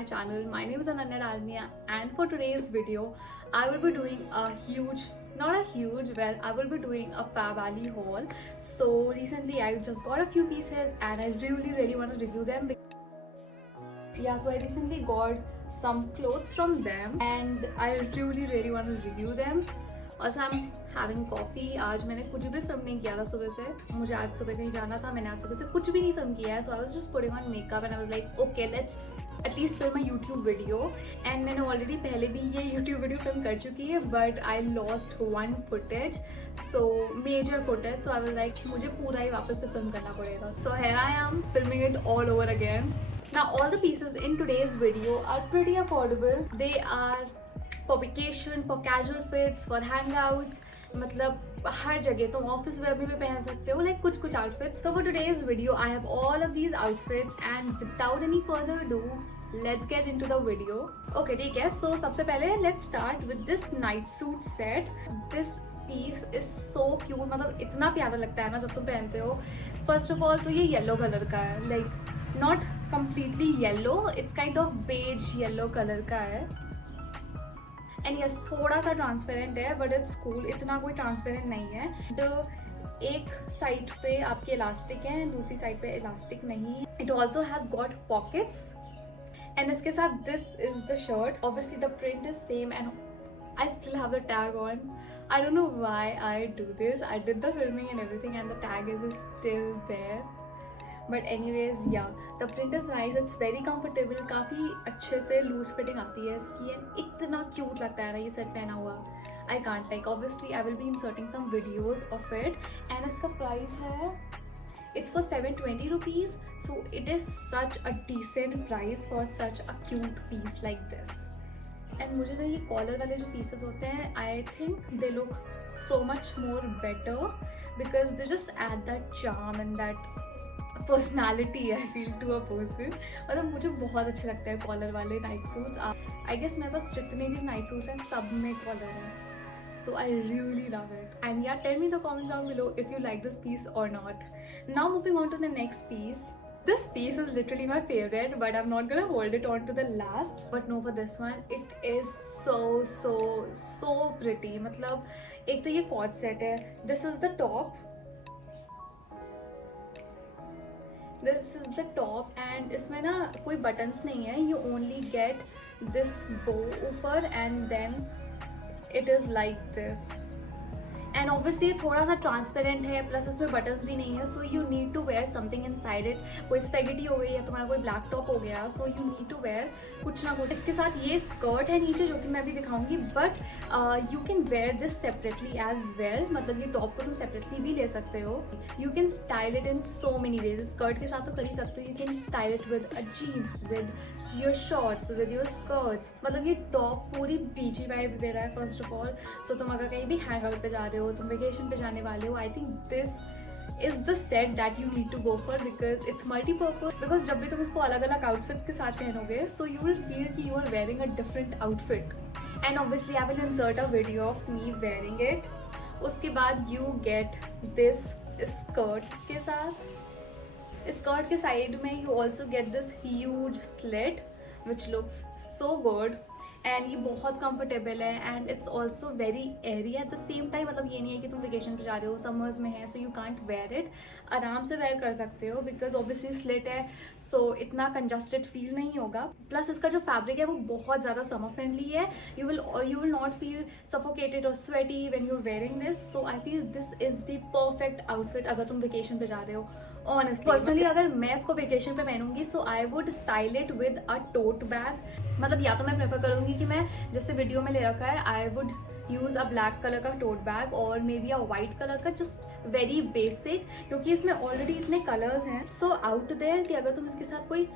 my channel. My name is Ananya Dalmia, and for today's video I will be doing a huge, not a huge, well, I will be doing a Fab Ali haul. So recently I just got a few pieces and I really want to review them. Yeah, so I recently got some clothes from them and I really want to review them. Also I'm having coffee. आज मैंने कुछ भी film नहीं किया था सुबह से. मुझे आज सुबह कहीं जाना था. मैंने आज सुबह से कुछ भी नहीं फिल्म किया है. So I was just putting on makeup and I was like, okay, let's at least film a YouTube video. And मैंने already पहले भी ये YouTube video film कर चुकी है, but I lost one footage, so major footage. So I was like, मुझे पूरा ही वापस से film करना पड़ेगा. So here I am filming it all over again. Now all the pieces in today's video are pretty affordable. They are for vacation, for casual fits, for hangouts. मतलब हर जगह तुम office where में भी पहन सकते हो, लाइक कुछ outfits. So for today's video I have all of these outfits and without any further ado let's get into the video. Okay, ठीक है. So सबसे पहले let's start with this night suit set. This piece is so cute. मतलब इतना प्यारा लगता है ना जब तुम पहनते हो. First of all तो ये येलो कलर का है, like not completely yellow, it's kind of beige yellow colour का है. एंड यस थोड़ा सा ट्रांसपेरेंट है बट इट्स कूल. इतना कोई ट्रांसपेरेंट नहीं है. तो एक साइड पे आपके इलास्टिक है एंड दूसरी साइड पे इलास्टिक नहीं है. It also has got pockets and इसके साथ this is the shirt. Obviously the print is same and I still have the tag on. I don't know why I do this. I did the filming and everything and the tag is still there. But anyways yeah the print is nice. It's very comfortable. काफ़ी अच्छे से loose fitting आती है इसकी and इतना cute लगता है ना ये सेट पहना हुआ. I can't like. Obviously I will be inserting some videos of it. And इसका प्राइस है, it's for 720 rupees. So it is such a decent price for such a cute piece like this. And मुझे ना ये collar वाले जो pieces होते हैं I think they look so much more better because they just add that charm and that personality I feel to a person. मतलब मुझे बहुत अच्छे लगते हैं कॉलर वाले नाइट सूट्स. आई गेस मेरे पास जितने भी नाइट सूट्स हैं सब में कॉलर है. So I really love it. And yeah tell me the comments down below if you like this piece और not. Now moving on to the next piece. This piece is literally my favorite, but I'm not gonna hold it on to the last. But no, for this one, it is so pretty. मतलब एक तो ये cord set है. This is the top. This is the top and इसमें ना कोई buttons नहीं है. You only get this bow ऊपर and then it is like this. And obviously थोड़ा सा ट्रांसपेरेंट है प्लस इसमें बटन्स भी नहीं है. So you need to wear something inside it. कोई स्पेगेटी हो गई या तुम्हारा कोई ब्लैक टॉप हो गया so you need to wear कुछ ना कुछ. इसके साथ ये स्कर्ट है नीचे जो कि मैं भी दिखाऊंगी. But you can wear this separately as well. मतलब ये टॉप को तुम सेपरेटली भी ले सकते हो. You can style it in so many ways. Skirt के साथ तो कर ही सकते हो. You can style it with a jeans, with your shorts, with your skirts. मतलब ये टॉप पूरी बीची वाइब्स दे रहा है फर्स्ट ऑफ ऑल. सो तुम अगर कहीं भी हैंग आउट पे जा रहे हो, तुम वेकेशन पे जाने वाले हो, आई think this is the set that you need to go for because it's multi-purpose. because जब भी तुम इसको अलग अलग outfits के साथ पहनोगे so you will feel कि you are wearing a different outfit. and obviously I will insert a video of me wearing it. उसके बाद you get this skirt के साथ. स्कर्ट के साइड में you also get this huge slit which looks so good. And ये बहुत comfortable है and it's also very Airy at the same time. मतलब ये नहीं है कि तुम वेकेशन पे जा रहे हो, समर्स में है so you can't where it. आराम से वेयर कर सकते हो बिकॉज ऑब्वियसली स्लिट है सो इतना कंजस्टेड फील नहीं होगा. प्लस इसका जो फैब्रिक है वो बहुत ज़्यादा समर फ्रेंडली है. You will not feel suffocated और sweaty when you are wearing this. So I feel this is the perfect outfit अगर तुम वेकेशन पे जा रहे हो. ऑनेस्टली पर्सनली अगर मैं इसको वेकेशन पे पहनूंगी so I would style it with a tote bag. मतलब या तो मैं प्रेफर करूंगी कि मैं जैसे वीडियो में ले रखा है I would use a black colour का टोट बैग और may be a white colour का, जस्ट वेरी बेसिक क्योंकि इसमें ऑलरेडी इतने कलर्स हैं सो आउट देयर कि अगर तुम इसके साथ कोई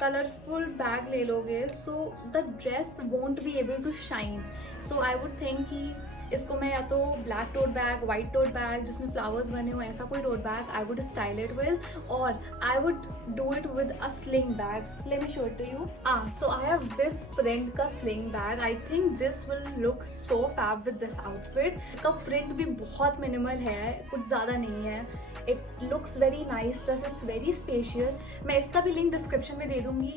कलरफुल बैग ले लोगे so the dress won't be able to shine. So I would think कि इसको मैं या तो black tote bag, white tote bag जिसमें फ्लावर्स बने हुए ऐसा कोई tote bag I would style it with, और I would do it with a sling bag. Let me show it to you. So I have this print का sling bag. I think this will look so fab with this outfit. इसका print भी बहुत minimal है, कुछ ज़्यादा नहीं है. It looks very nice plus it's very spacious. मैं इसका भी लिंक डिस्क्रिप्शन में में दे दूंगी.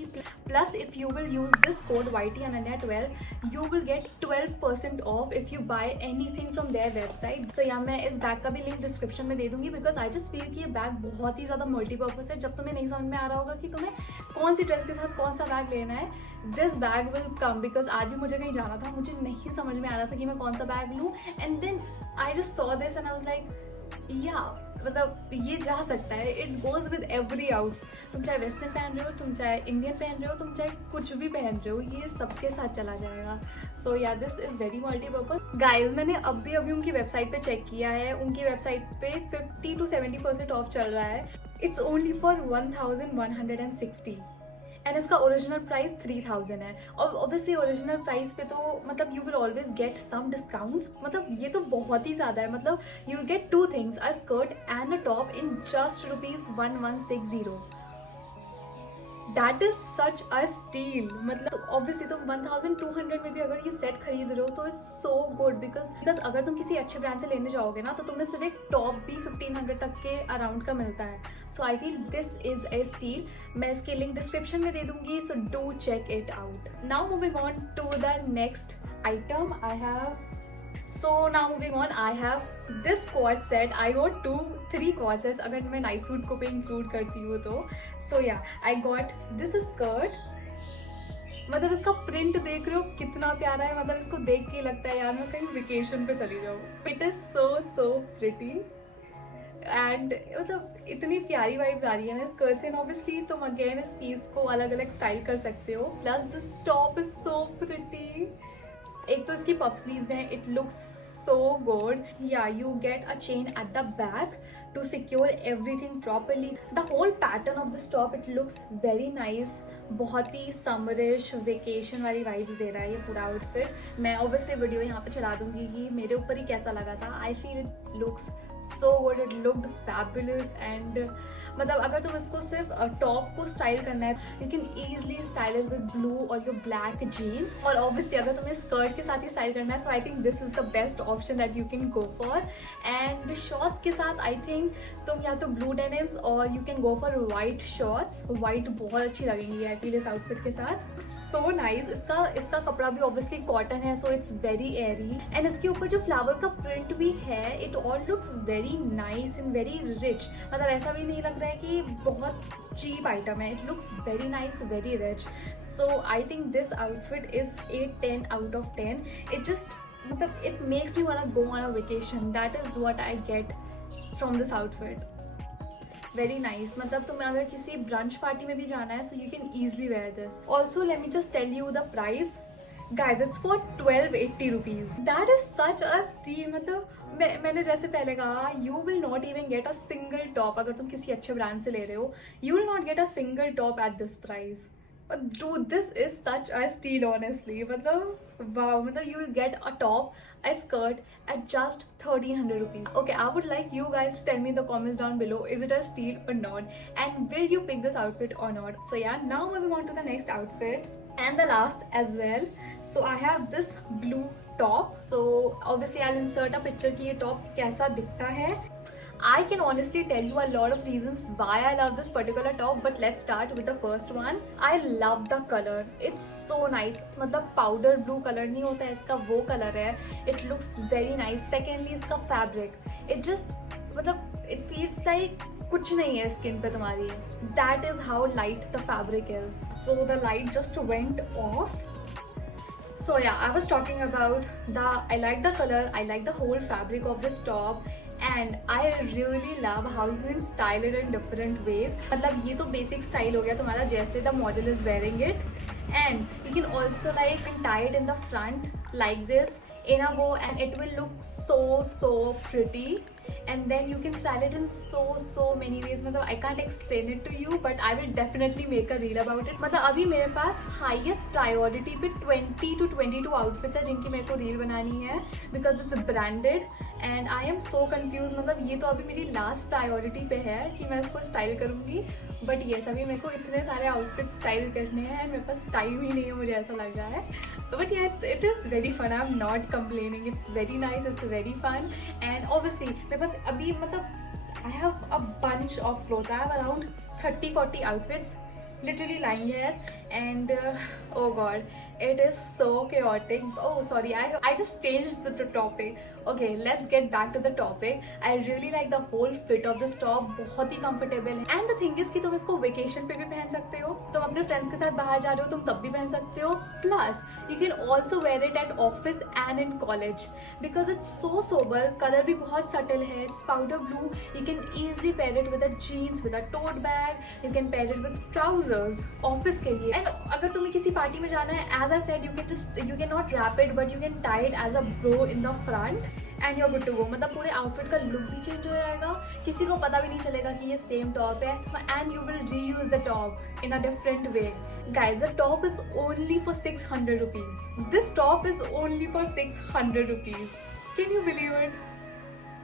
Plus if you will use this code YTAnanya12, you will get 12% off if you buy anything from their website. So yeah, मैं इस bag का भी लिंक डिस्क्रिप्शन में दे दूंगी बिकॉज आई जस्ट फील कि ये बैग बहुत ही ज़्यादा मल्टीपर्पज है. जब तुम्हें नहीं समझ में आ रहा होगा कि तुम्हें कौन सी ड्रेस के साथ कौन सा बैग लेना है, this bag will come. Because आज भी मुझे कहीं जाना था, मुझे नहीं समझ में आ रहा था कि मैं कौन सा बैग लूँ, and then I just saw this and I was like yeah मतलब ये जा सकता है. It goes with every out. तुम चाहे वेस्टर्न पहन रहे हो, तुम चाहे इंडियन पहन रहे हो, तुम चाहे कुछ भी पहन रहे हो, ये सबके साथ चला जाएगा. सो या this is very multipurpose. Guys मैंने अभी उनकी वेबसाइट पे चेक किया है. उनकी वेबसाइट पे 50 to 70% ऑफ चल रहा है. इट्स ओनली फॉर 1160 एंड इसका ओरिजिनल प्राइस 3000 है. और ऑब्वियसली ओरिजिनल प्राइस पे तो मतलब you will always get some discounts. मतलब ये तो बहुत ही ज़्यादा है. मतलब यू विल गेट 2 things, a skirt and a top in just ₹1160. That is such a steal. मतलब ऑब्वियसली तुम 1200 में भी अगर ये सेट खरीद रहे हो तो इट्स सो गुड. बिकॉज अगर तुम किसी अच्छे ब्रांड से लेने जाओगे ना तो तुम्हें सिर्फ एक टॉप भी 1500 तक के अराउंड का मिलता है. So I feel this is a steal. मैं इसकी लिंक डिस्क्रिप्शन में दे दूंगी, so do check it out. Now moving on to the next item. I have So now moving on, I have this quad set. I got 3 quad sets अगर मैं night suit को पे include करती हूँ तो. So yeah, I got this skirt. मतलब इसका print देख रहे हो कितना प्यारा है. मतलब इसको देख के लगता है यार मैं कहीं वेकेशन पे चली जाऊँ. It is so pretty and मतलब इतनी प्यारी वाइब्स आ रही है ना स्कर्ट से. एंड ऑब्वियसली तुम अगेन इस पीस को अलग अलग स्टाइल कर सकते हो. Plus this top is so pretty. एक तो इसकी पफ स्लीव्स हैं. It looks so good. Yeah you get a chain at the back to secure everything properly. The whole pattern of this top it looks very nice. बहुत ही summerish vacation वाली vibes दे रहा है ये पूरा outfit. मैं ऑब्वियसली वीडियो यहाँ पे चला दूंगी कि मेरे ऊपर ही कैसा लगा था. I feel it looks so good. It looked fabulous. And मतलब अगर तुम इसको सिर्फ टॉप को स्टाइल करना है you can easily style it with blue और योर ब्लैक जीन्स. और ऑब्वियसली अगर तुम्हें स्कर्ट के साथ ही स्टाइल करना है so I think this is the best option that you can go for. And shorts के साथ आई थिंक तुम या तो ब्लू डेनिम्स और you can go for white shorts. White बहुत अच्छी लगेंगी आई फील इस आउटफिट के साथ. So nice. इसका कपड़ा भी ऑब्वियसली कॉटन है so it's very airy. And इसके ऊपर जो फ्लावर का प्रिंट भी है it all looks very nice and very rich. मतलब ऐसा भी नहीं लग रहा है कि बहुत चीप आइटम है. It looks very nice, very rich. So I think this outfit is 8/10 out of 10. It just मतलब it makes me want to go on a vacation. That is what I get from this outfit. Very nice. मतलब तुम्हें अगर किसी brunch party में भी जाना है so you can easily wear this. Also let me just tell you the price. Guys, it's for 1280 rupees. That is such a steal. मतलब मैंने जैसे पहले कहा you will not even get a single top. अगर तुम किसी अच्छे brand से ले रहे हो you will not get a single top at this price. But dude, this is such a steal honestly. मतलब wow. मतलब you will get a top, a skirt at just 1300 rupees. Okay, I would like you guys to tell me in the comments down below, is it a steal or not? And will you pick this outfit or not? So yeah, now moving on to the next outfit. And the last as well. So I have this blue top. So obviously I'll insert a picture कि ये top कैसा दिखता है. I can honestly tell you a lot of reasons why I love this particular top, but let's start with the first one. I love the color. It's so nice. मतलब powder blue color नहीं होता है इसका, वो color है. It looks very nice. Secondly इसका fabric. It just मतलब it feels like कुछ नहीं है स्किन पे तुम्हारी. That is how light the fabric is. So the light just went off. So yeah, I was talking about I like the color, I like the whole fabric of this top, and I really love how you can style it in different ways. मतलब ये तो basic style हो गया तुम्हारा जैसे the model is wearing it, and you can also like tie it in the front like this in a bow and it will look so pretty. And then you can style it in so many ways. मतलब I can't explain it to you, but I will definitely make a reel about it. मतलब अभी मेरे पास highest priority पे 20 to 22 outfits है जिनकी मेरे को reel बनानी है because it's branded and I am so confused. मतलब ये तो अभी मेरी last priority पे है कि मैं इसको स्टाइल करूँगी, बट ये सभी मेरे को इतने सारे आउटफिट स्टाइल करने हैं मेरे पास टाइम ही नहीं है, मुझे ऐसा लग रहा है. But yeah, it is very fun. I'm not complaining. It's very nice. It's very fun. And obviously मेरे पास अभी मतलब I have a bunch of clothes. I have around 30-40 outfits literally lying here and oh god, it is so chaotic. Oh sorry, I just changed the topic. Okay, let's get back to the topic. I really like the whole fit of this top. बहुत ही comfortable है and the thing is कि तुम इसको vacation पे भी पहन सकते हो, तुम अपने friends के साथ बाहर जा रहे हो तुम तब भी पहन सकते हो, plus you can also wear it at office and in college because it's so sober. color भी बहुत subtle है, it's powder blue. You can easily pair it with a jeans, with a tote bag, you can pair it with trousers office के लिए. and अगर तुम्हें किसी party में जाना है, as I said, you can not wrap it but you can tie it as a bow in the front and you're good to go. मतलब पूरे आउटफिट का लुक भी चेंज हो जाएगा, किसी को पता भी नहीं चलेगा कि ये सेम टॉप है and you will reuse the top in a different way. Guys, the top is only for 600 rupees. This top is only for 600 rupees. Can you believe it?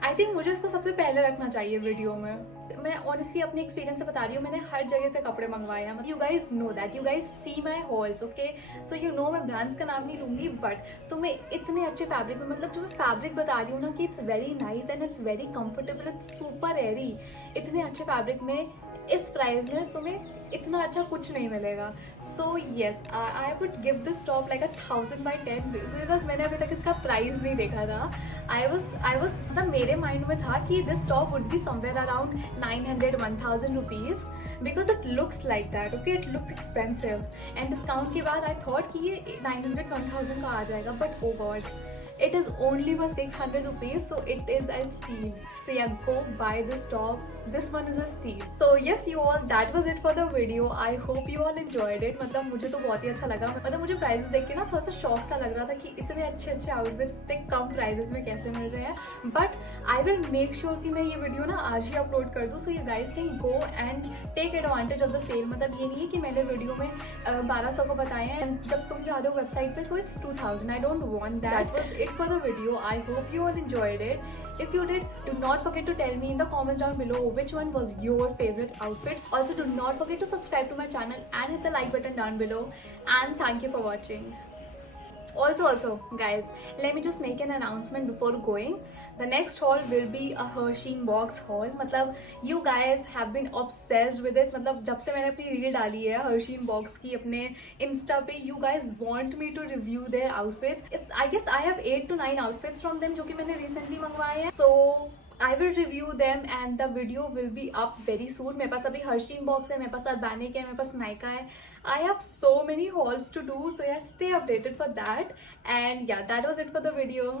I think मुझे इसको सबसे पहले रखना चाहिए video में. मैं honestly अपने experience से बता रही हूँ, मैंने हर जगह से कपड़े मंगवाए हैं. You guys know that, you guys see my hauls, okay. So you know मैं ब्रांड्स का नाम नहीं लूंगी, बट तुम्हें इतने अच्छे फैब्रिक में, मतलब जो मैं फैब्रिक बता रही हूँ ना कि it's very nice and it's very comfortable, it's super Airy. इतने अच्छे फैब्रिक में इस प्राइस में तुम्हें इतना अच्छा कुछ नहीं मिलेगा. So yes, I would give this top like 1000/10 because मैंने अभी तक इसका प्राइस नहीं देखा था. आई वॉज मतलब मेरे माइंड में था कि this top would be somewhere around 900-1000 rupees because it looks like that. Okay, it looks expensive and discount के बाद आई थॉट कि ये 900-1000 का आ जाएगा, but oh God, it is only for 600 rupees, so it is a steal. So yeah, go buy this top. This one is a steal. So yes you all, that was it for the video. I hope you all enjoyed it. मतलब मुझे तो बहुत ही अच्छा लगा. मतलब मुझे prices देख के ना थोड़ा सा शॉक सा लग रहा था कि इतने अच्छे अच्छे आउटफिट्स इतने कम प्राइसेस में कैसे मिल रहे हैं. But I will make sure कि मैं ये वीडियो ना आज ही अपलोड कर दूँ, so you guys can go and take advantage of the sale. मतलब ये नहीं है कि मैंने वीडियो में 1200 को बताए हैं जब तुम जा रहे हो वेबसाइट पे, so it's 2000. I don't want that. That was it for the video. I hope you all enjoyed it. If you did, do not forget to tell me in the comments down below which one was your favorite outfit. Also, do not forget to subscribe to my channel and hit the like button down below. And thank you for watching. Also guys, let me just make an announcement before going. The next haul will be a Hershey box haul. मतलब you guys have been obsessed with it. मतलब जब से मैंने अपनी reel डाली है Hershey box की अपने इंस्टा पे, you guys want me to review their outfits. I guess I have 8 to 9 outfits from them जो कि मैंने recently मंगवाए हैं. So I will review them and the video will be up very soon. मेरे पास अभी Hershey box है, मेरे पास Urbanic है, मेरे पास Nykaa है. I have so many hauls to do, so yeah, stay updated for that. And yeah, that was it for the video.